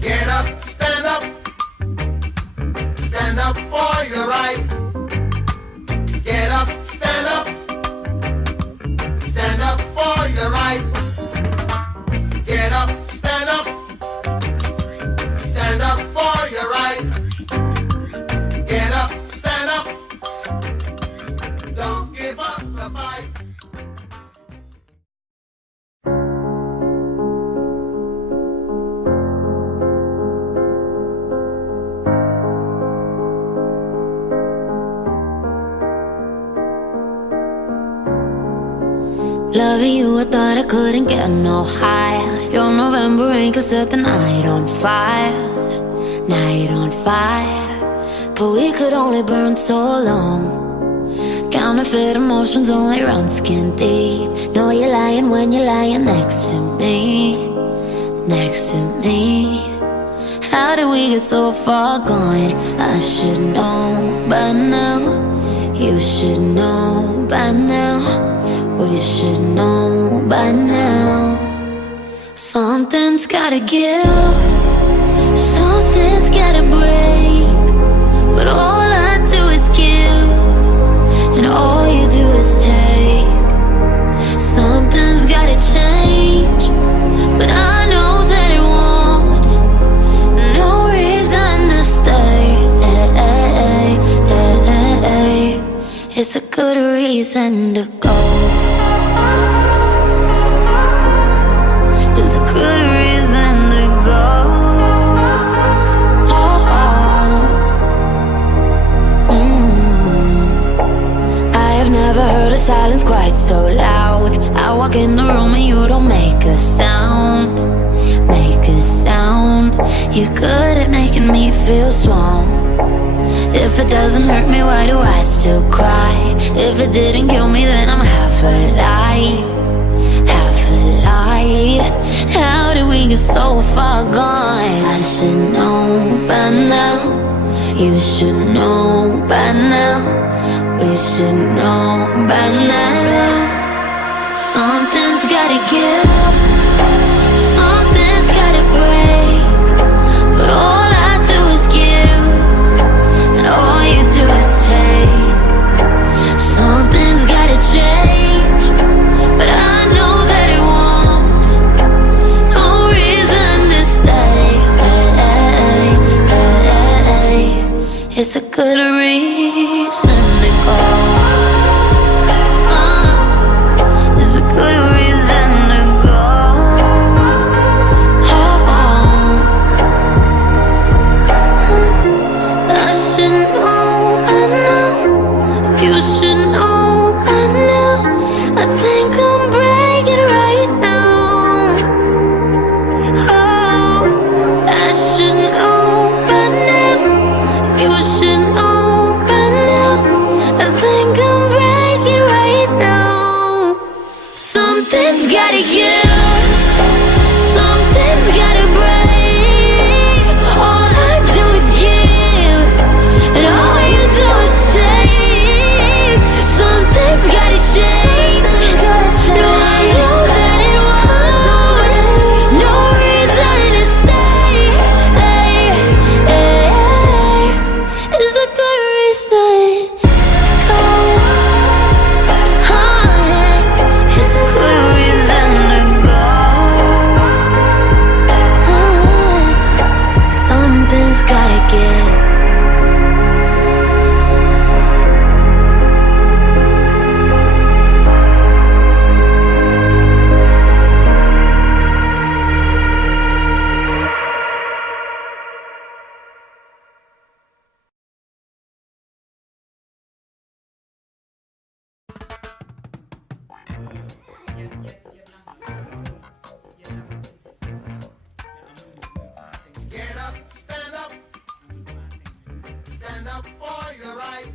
Get up, stand up for your right. Get up, stand up for your right. Get up, stand up for your right. Get up, stand up, don't give up the fight. Loving you, I thought I couldn't get no higher. Your November rain could set the night on fire. Night on fire. But we could only burn so long. Counterfeit emotions only run skin deep. Know you're lying when you're lying next to me. Next to me. How did we get so far gone? I should know by now. You should know by now. We should know by now. Something's gotta give, something's gotta break. But all I do is give, and all you do is take. Something's gotta change, but I know that it won't. No reason to stay. It's a good reason to go. It's a good reason to go. I have never heard a silence quite so loud. I walk in the room and you don't make a sound. Make a sound. You're good at making me feel small. If it doesn't hurt me, why do I still cry? If it didn't kill me, then I'm half alive. Half alive. How did we get so far gone? I should know by now. You should know by now. We should know by now. Something's gotta give, something's gotta break. But all I do is give, and all you do is take. Something's gotta change, but I know that it won't. No reason to stay. It's a good reason to go. It's a good reason to go. I should know by now. You should know by now. I think I'm breaking right now. Oh, I should know by now. You should know by now. I think I'm breaking right now. Something's gotta give, something's gotta break. All I do is give, and all you do is take. Something's gotta change. No, I know that it won't. No reason to stay. It's a good reason to go. It's a good reason to go. Something's gotta give. Get up, stand up for your right.